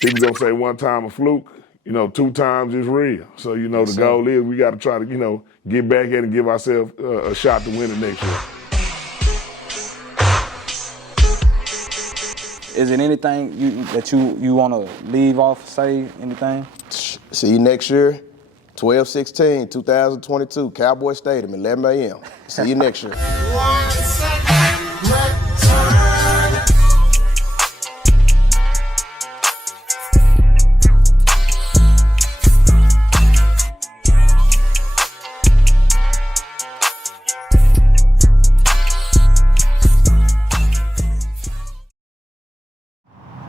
People gonna say one time a fluke, 2 times is real. So, Yes, the sir. goal is we got to try to, get back at it and give ourselves a shot to win it next year. Is it anything that you want to leave off, say anything? See you next year, 12/16, 2022, Cowboy Stadium, 11 a.m. See you next year. Once again, return.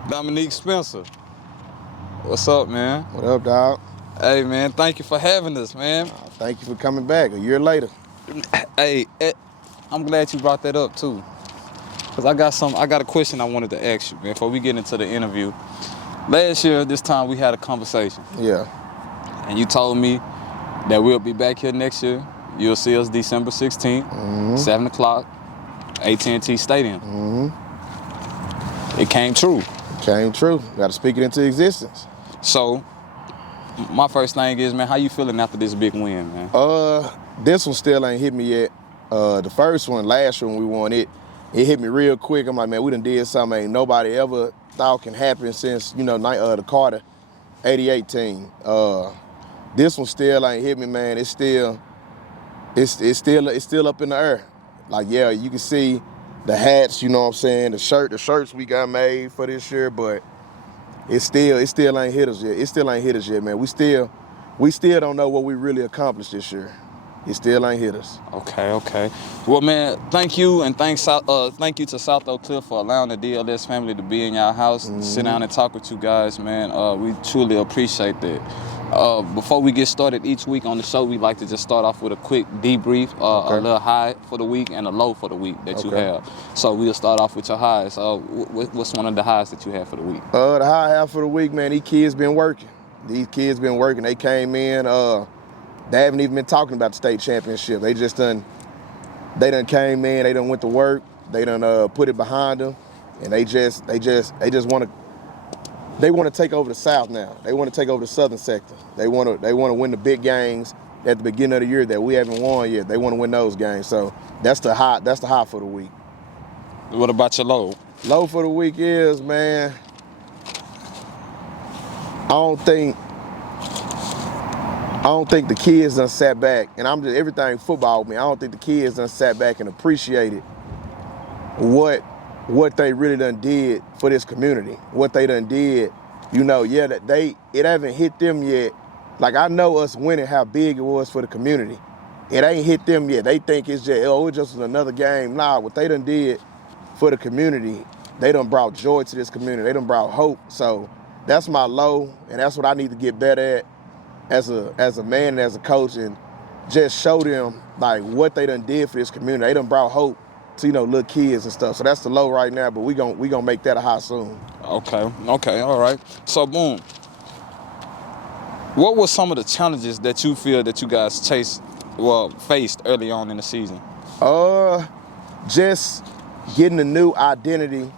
Domenic Spencer. What's up, man? What up, dog? Hey, man, thank you for having us, man. Thank you for coming back a year later. Hey, I'm glad you brought that up too, cause I got a question I wanted to ask you, man, before we get into the interview. Last year, this time we had a conversation, Yeah. and you told me that we'll be back here next year. You'll see us December 16th, 7 o'clock, AT&T Stadium. It came true. Came true. Got to speak it into existence. So, my first thing is, man, how you feeling after this big win, man? This one still ain't hit me yet. The first one, last year when we won it hit me real quick. I'm like, man, we done did something ain't nobody ever thought can happen since, the Carter 88 team. This one still ain't hit me, man. It's still up in the air. Like, yeah, you can see the hats, you know what I'm saying, the shirts we got made for this year, but it still ain't hit us yet. It still ain't hit us yet, man. We still don't know what we really accomplished this year. It still ain't hit us. Okay. Well, man, thank you, and thank you to South Oak Cliff for allowing the DLS family to be in your house, sit down and talk with you guys, man. We truly appreciate that. Before we get started each week on the show, we like to just start off with a quick debrief, a little high for the week and a low for the week that you have. So we'll start off with your highs. What's one of the highs that you have for the week? The high half for the week, man, these kids been working. They came in, they haven't even been talking about the state championship. They done came in, they done went to work, they done put it behind them, and they just want to take over the South now. They want to take over the Southern sector. They want to win the big games at the beginning of the year that we haven't won yet. They want to win those games. So that's the high for the week. What about your low? Low for the week is, man, I don't think the kids done sat back, and I'm just everything football with me. I don't think the kids done sat back and appreciated what they really done did for this community. What they done did, that it haven't hit them yet. Like, I know us winning how big it was for the community. It ain't hit them yet. They think it's just another game. Nah, what they done did for the community, they done brought joy to this community. They done brought hope. So that's my low, and that's what I need to get better at as a man and as a coach, and just show them like what they done did for this community. They done brought hope to little kids and stuff. So that's the low right now, but we gonna make that a high soon. Okay, all right. So boom. What were some of the challenges that you feel that you guys faced early on in the season? Just getting a new identity,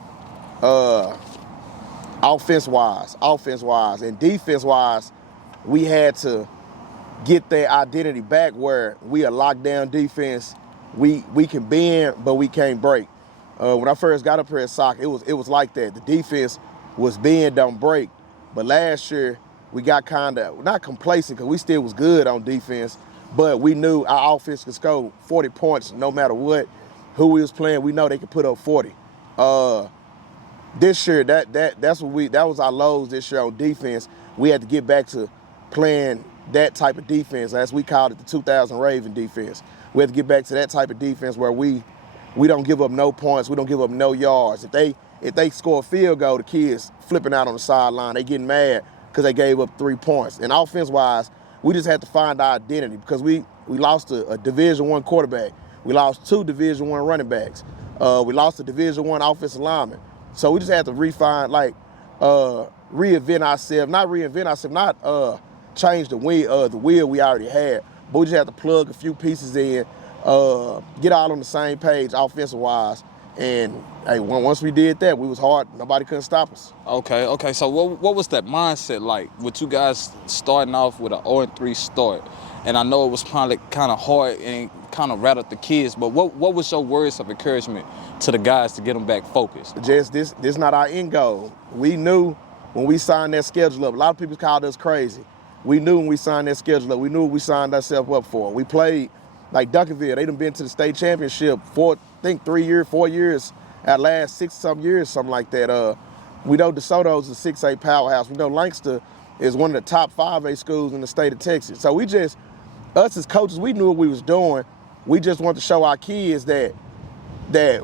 offense-wise, and defense-wise. We had to get that identity back where we a lockdown defense. We can bend, but we can't break. When I first got up here at soccer, it was like that. The defense was bend, don't break. But last year, we got kind of, not complacent, because we still was good on defense, but we knew our offense could score 40 points no matter who we was playing. We know they could put up 40. This year, that was our lows this year on defense. We had to get back to playing that type of defense, as we called it, the 2000 Raven defense. We have to get back to that type of defense where we don't give up no points, we don't give up no yards. If they score a field goal, the kids flipping out on the sideline, they getting mad because they gave up 3 points. And offense-wise, we just had to find our identity, because we lost a Division I quarterback. We lost 2 Division I running backs. We lost a Division I offensive lineman. So we just had to change the wheel we already had. But we just had to plug a few pieces in, get all on the same page offensive-wise, And hey, once we did that, we was hard. Nobody couldn't stop us. Okay. So what was that mindset like with you guys starting off with an 0-3 start? And I know it was probably kind of hard and kind of rattled the kids, but what was your words of encouragement to the guys to get them back focused? Just this not our end goal. We knew when we signed that schedule up. A lot of people called us crazy. We knew when we signed that schedule up. We knew what we signed ourselves up for. We played like Duncanville. They done been to the state championship for, I think, 4 years, at last 6-some years, something like that. We know DeSoto's a 6A powerhouse. We know Lancaster is one of the top 5A schools in the state of Texas. So us as coaches, we knew what we was doing. We just wanted to show our kids that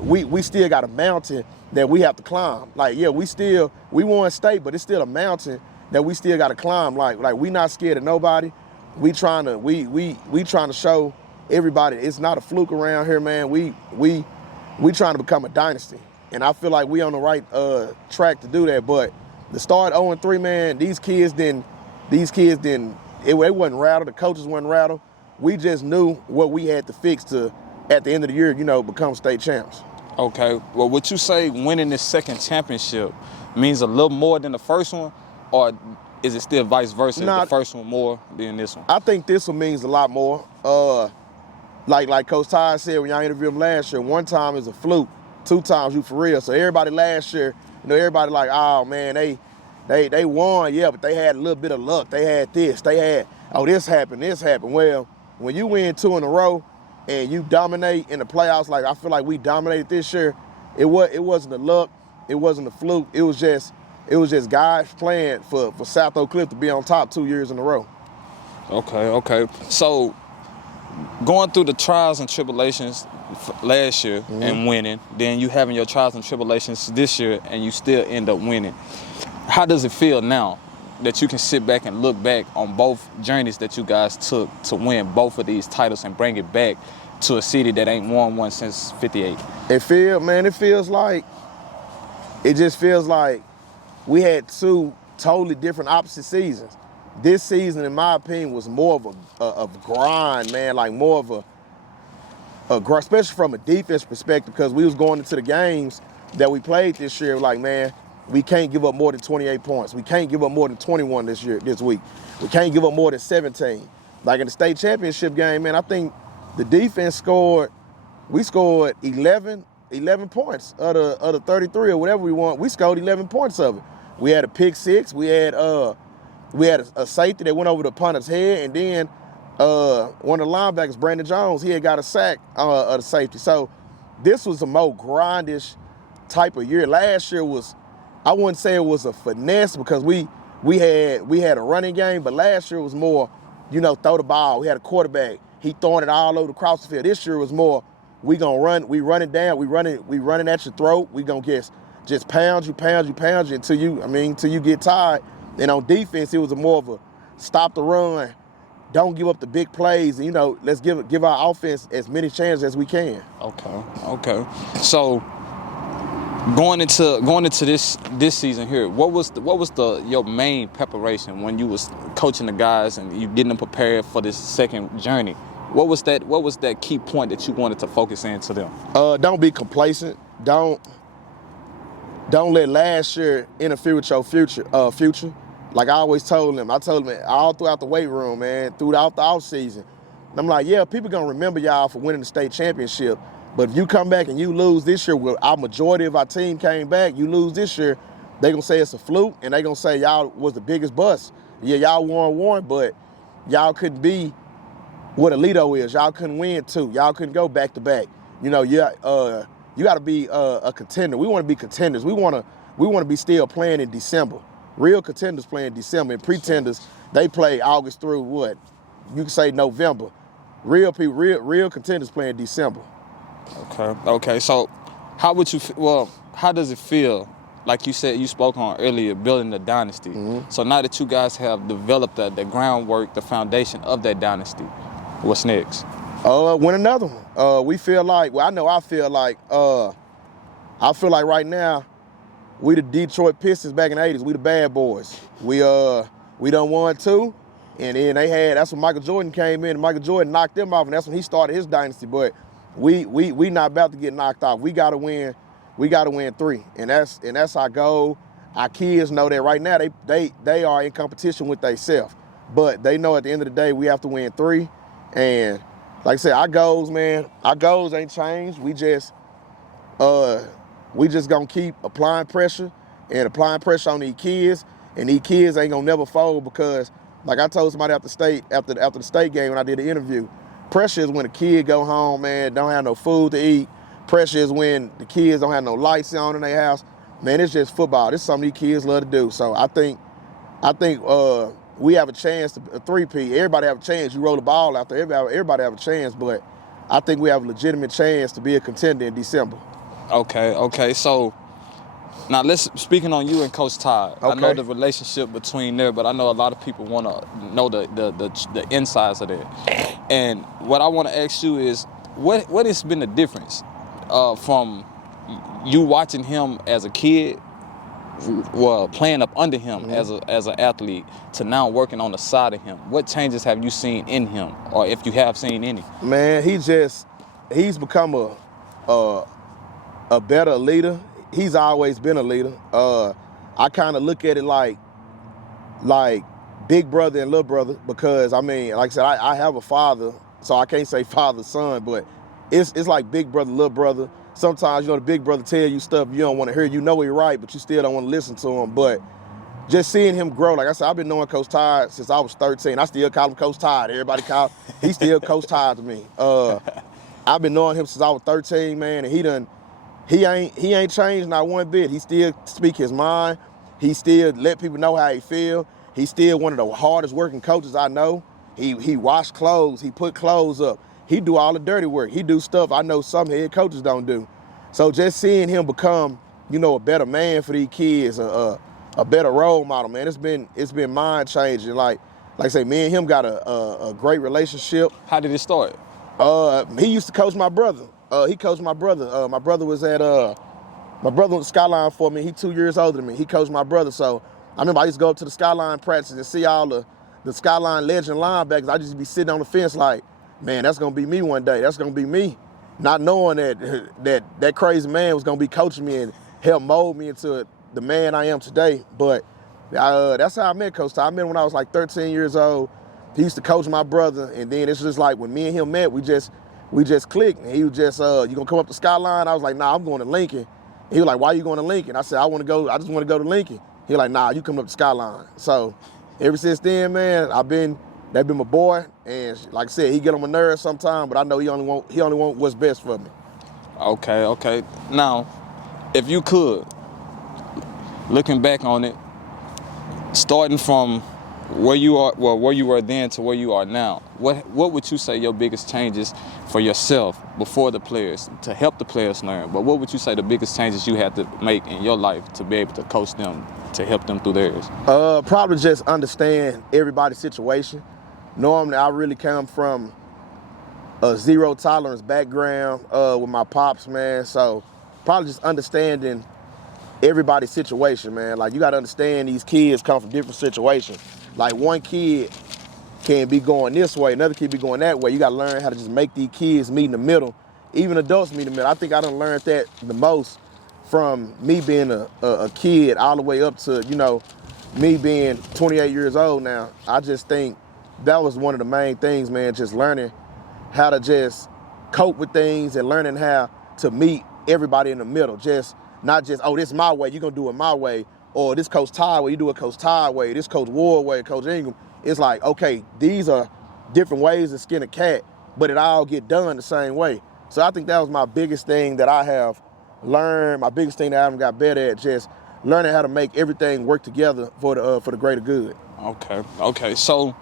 we still got a mountain that we have to climb. Like, yeah, we won state, but it's still a mountain that we still got to climb. Like we not scared of nobody. We trying to show everybody it's not a fluke around here, man. We trying to become a dynasty, and I feel like we on the right track to do that. But the start 0-3, man, these kids didn't. It wasn't rattled. The coaches wasn't rattled. We just knew what we had to fix to, at the end of the year, become state champs. Okay. Well, would you say winning this second championship means a little more than the first one, or is it still vice versa? Nah, the first one more than this one? I think this one means a lot more. Like Coach Ty said when y'all interviewed him last year, one time is a fluke, 2 times you for real. So everybody last year, everybody like, oh man, they won, yeah, but they had a little bit of luck. They had this, this happened. Well, when you win 2 in a row and you dominate in the playoffs, like I feel like we dominated this year, it wasn't the luck, it wasn't a fluke, it was just God's plan for South Oak Cliff to be on top 2 years in a row. Okay. So going through the trials and tribulations last year and winning, then you having your trials and tribulations this year and you still end up winning. How does it feel now that you can sit back and look back on both journeys that you guys took to win both of these titles and bring it back to a city that ain't won one since '58? It just feels like we had 2 totally different opposite seasons. This season, in my opinion, was more of a grind, man, like more of a grind, especially from a defense perspective, because we was going into the games that we played this year like, man, we can't give up more than 28 points. We can't give up more than 21 this week. We can't give up more than 17. Like in the state championship game, man, I think the defense scored 11 points out of 33 or whatever we want. We scored 11 points of it. We had a pick 6. We had a safety that went over the punter's head, and then one of the linebackers, Brandon Jones, he had got a sack of the safety. So this was a more grindish type of year. Last year was, I wouldn't say it was a finesse because we had a running game, but last year was more, throw the ball. We had a quarterback. He throwing it all over across the field. This year was more, we run it down, we running at your throat. We gonna just pound you until you get tired. And on defense, it was more of a stop the run, don't give up the big plays, and let's give our offense as many chances as we can. Okay. So going into this season here, what was your main preparation when you was coaching the guys and you getting them prepared for this second journey? What was that key point that you wanted to focus in to them? Don't be complacent. Don't let last year interfere with your future. Like I always told them all throughout the weight room, man, throughout the off season. I'm like, yeah, people gonna remember y'all for winning the state championship, but if you come back and you lose this year, where our majority of our team came back, you lose this year, they gonna say it's a fluke, and they gonna say y'all was the biggest bust. Yeah, y'all won one, but y'all couldn't be what Alito is. Y'all couldn't win 2. Y'all couldn't go back to back. You got to be a contender. We want to be contenders. We want to be still playing in December. Real contenders play in December, and pretenders, they play August through what? You can say November. Real people, real contenders play in December. Okay. So how does it feel? Like you said, you spoke on earlier, building the dynasty. Mm-hmm. So now that you guys have developed the groundwork, the foundation of that dynasty, what's next? Win another one. I feel like right now, we the Detroit Pistons back in the 80s. We the bad boys. We done won 2, and then that's when Michael Jordan came in, and Michael Jordan knocked them off, and that's when he started his dynasty. But We not about to get knocked off. We gotta win. We gotta win 3, and that's our goal. Our kids know that right now they are in competition with themselves, but they know at the end of the day we have to win 3. And like I said, our goals, man, our goals ain't changed. We just gonna keep applying pressure on these kids, and these kids ain't gonna never fold because, like I told somebody after the state game when I did the interview, pressure is when a kid go home, man, don't have no food to eat. Pressure is when the kids don't have no lights on in their house. Man, it's just football. This is something these kids love to do. So I think we have a chance to a 3-peat. Everybody have a chance. You roll the ball out there, everybody have a chance, but I think we have a legitimate chance to be a contender in December. Okay. So now speaking on you and Coach Todd. Okay. I know the relationship between there, but I know a lot of people want to know the insides of that. And what I want to ask you is, what has been the difference from you watching him as a kid, well, playing up under him as an athlete, to now working on the side of him? What changes have you seen in him, or if you have seen any? Man, he's become a better leader. He's always been a leader. I kind of look at it like big brother and little brother, because I mean, like I said, I have a father, so I can't say father son, but it's like big brother, little brother. Sometimes, the big brother tell you stuff you don't want to hear. You know he's right, but you still don't want to listen to him. But just seeing him grow, like I said, I've been knowing Coach Todd since I was 13. I still call him Coach Todd. Everybody he's still Coach Todd to me. I've been knowing him since I was 13, man, and he ain't changed not one bit. He still speak his mind. He still let people know how he feel. He's still one of the hardest working coaches I know. He wash clothes. He put clothes up. He do all the dirty work. He do stuff I know some head coaches don't do. So just seeing him become, a better man for these kids, a better role model, man, it's been mind changing. Like I say, me and him got a great relationship. How did it start? He used to coach my brother. He coached my brother. My brother was at Skyline for me. He 2 years older than me. He coached my brother. So I remember I used to go up to the Skyline practice and see all the Skyline legend linebackers. I just be sitting on the fence like, man, that's gonna be me one day. That's gonna be me. Not knowing that crazy man was gonna be coaching me and help mold me into the man I am today. But that's how I met Coach Todd. I met him when I was like 13 years old. He used to coach my brother, and then it's just like when me and him met, we just clicked. And he was just, you gonna come up to Skyline? I was like, nah, I'm going to Lincoln. He was like, why you going to Lincoln? I said, I just want to go to Lincoln. He was like, nah, you come up to Skyline. So ever since then, man, that been my boy. And like I said, he get on my nerves sometimes, but I know he only want what's best for me. Okay. Now, if you could, looking back on it, starting from where you were then to where you are now, what would you say your biggest changes for yourself before the players, to help the players learn? But what would you say the biggest changes you had to make in your life to be able to coach them, to help them through theirs? Probably just understand everybody's situation. Normally, I really come from a zero tolerance background with my pops, man. So probably just understanding everybody's situation, man. Like, you got to understand these kids come from different situations. Like, one kid can be going this way, another kid be going that way. You got to learn how to just make these kids meet in the middle. Even adults meet in the middle. I think I done learned that the most from me being a kid all the way up to, me being 28 years old now. I just think that was one of the main things, man, just learning how to just cope with things and learning how to meet everybody in the middle. Just not just, oh, this is my way, you're going to do it my way, or this Coach Todd way, you do it Coach Todd way, this Coach Ward way, Coach Ingram. It's like, okay, these are different ways to skin a cat, but it all get done the same way. So I think that was my biggest thing that I have learned, my biggest thing that I haven't got better at, just learning how to make everything work together for the greater good. Okay. So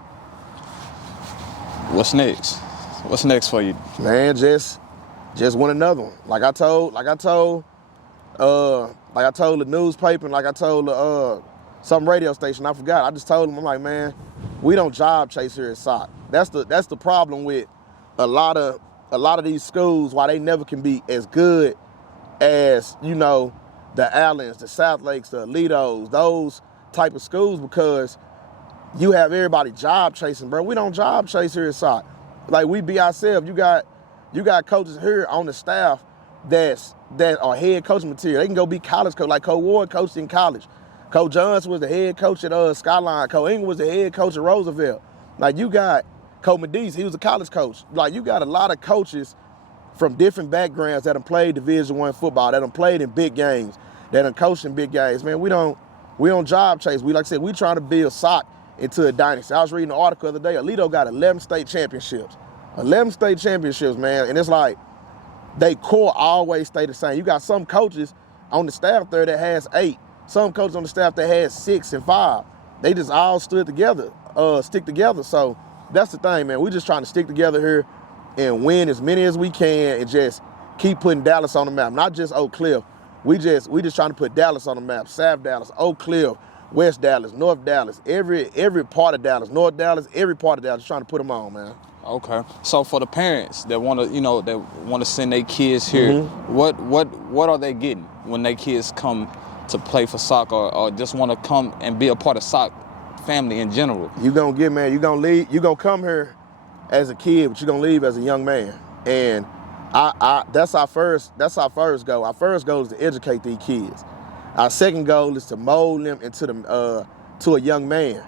what's next? What's next for you? Man, just want another one. Like I told the newspaper, and like I told some radio station, I forgot. I just told them, I'm like, man, we don't job chase here at SOC. That's the problem with a lot of these schools, why they never can be as good as, the Allens, the South Lakes, the Alitos, those type of schools, because you have everybody job chasing, bro. We don't job chase here at SOC. Like, we be ourselves. You got You got coaches here on the staff that are head coaching material. They can go be college coach, like Coach Ward coached in college. Coach Johnson was the head coach at Skyline. Coach Ingram was the head coach at Roosevelt. Like you got Coach Medici, he was a college coach. Like you got a lot of coaches from different backgrounds that have played Division I football, that have played in big games, that have coached in big games. Man, we don't job chase. We, like I said, we trying to build SOC into a dynasty. I was reading an article the other day. Alito got 11 state championships. 11 state championships, man. And it's like, they core always stay the same. You got some coaches on the staff there that has 8. Some coaches on the staff that has 6 and 5. They just all stick together. So that's the thing, man. We just trying to stick together here and win as many as we can and just keep putting Dallas on the map. Not just Oak Cliff. We just trying to put Dallas on the map. South Dallas, Oak Cliff, West Dallas, North Dallas, every part of Dallas, North Dallas, every part of Dallas, trying to put them on, man. Okay. So for the parents that want to send their kids here, what are they getting when their kids come to play for soccer or just want to come and be a part of soccer family in general? You gonna come here as a kid, but you're gonna leave as a young man. And that's our first goal. Our first goal is to educate these kids. Our second goal is to mold them into to a young man.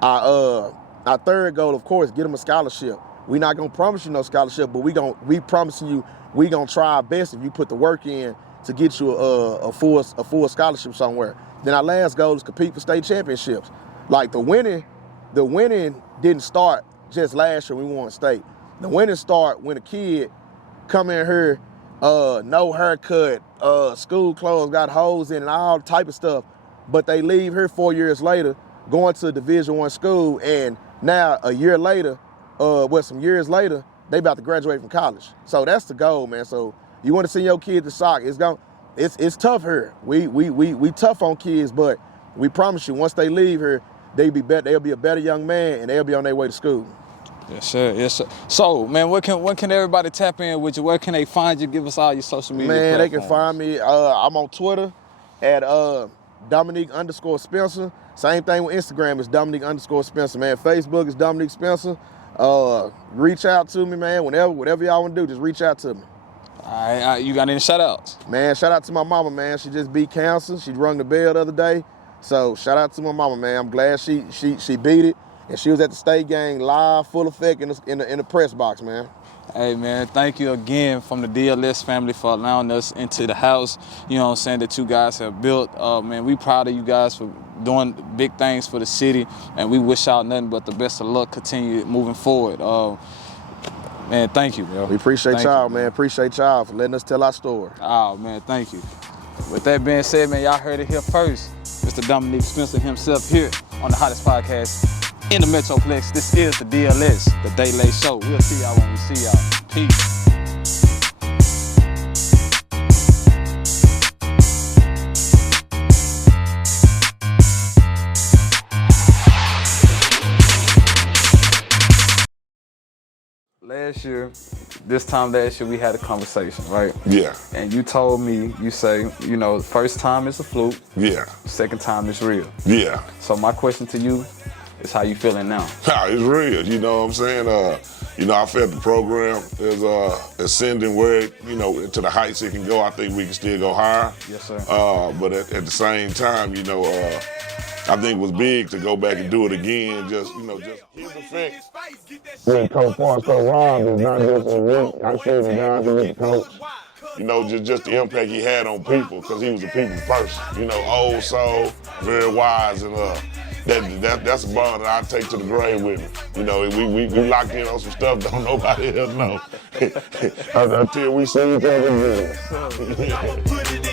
Our third goal, of course, get them a scholarship. We're not gonna promise you no scholarship, but we promising you we gonna try our best if you put the work in to get you a full scholarship somewhere. Then our last goal is compete for state championships. Like the winning didn't start just last year when we won state. The winning start when a kid come in here, no haircut, school clothes got holes in and all type of stuff, but they leave here 4 years later, going to a Division I school, and now a year later, some years later, they about to graduate from college. So that's the goal, man. So you want to send your kid to soccer, it's tough here. We tough on kids, but we promise you, once they leave here, they'll be a better young man, and they'll be on their way to school. Yes, sir. Yes, sir. So, man, when can everybody tap in with you? Where can they find you? Give us all your social media Man, platforms. they can find me. I'm on Twitter at Domenic_Spencer. Same thing with Instagram is Domenic_Spencer, man. Facebook is Domenic Spencer. Reach out to me, man. Whatever y'all want to do, just reach out to me. All right, you got any shout outs? Man, shout out to my mama, man. She just beat cancer. She rung the bell the other day. So shout out to my mama, man. I'm glad she beat it. And she was at the state game live, full effect in the press box, man. Hey, man, thank you again from the DLS family for allowing us into the house, you know what I'm saying, that you guys have built. Man, we proud of you guys for doing big things for the city, and we wish y'all nothing but the best of luck continue moving forward. Man, thank you, bro. We appreciate y'all, man. Appreciate y'all for letting us tell our story. Oh, man, thank you. With that being said, man, y'all heard it here first. Mr. Domenic Spencer himself here on the hottest podcast in the Metroplex. This is the DLS, the Day Late Show. We'll see y'all when we see y'all. Peace. This time last year, we had a conversation, right? Yeah. And you told me, you say, first time is a fluke. Yeah. Second time is real. Yeah. So my question to you is how you feeling now? It's real, you know what I'm saying? I felt the program is ascending where to the heights it can go. I think we can still go higher. Yes, sir. But at the same time, I think it was big to go back and do it again. Just his effect. When Coach Fonso Rob is not just a week. I said the guys who was the coach. Just the impact he had on people because he was a people person. Old soul, very wise, and that's a bond that I take to the grave with me. We locked in on some stuff don't nobody else know until we see each other again.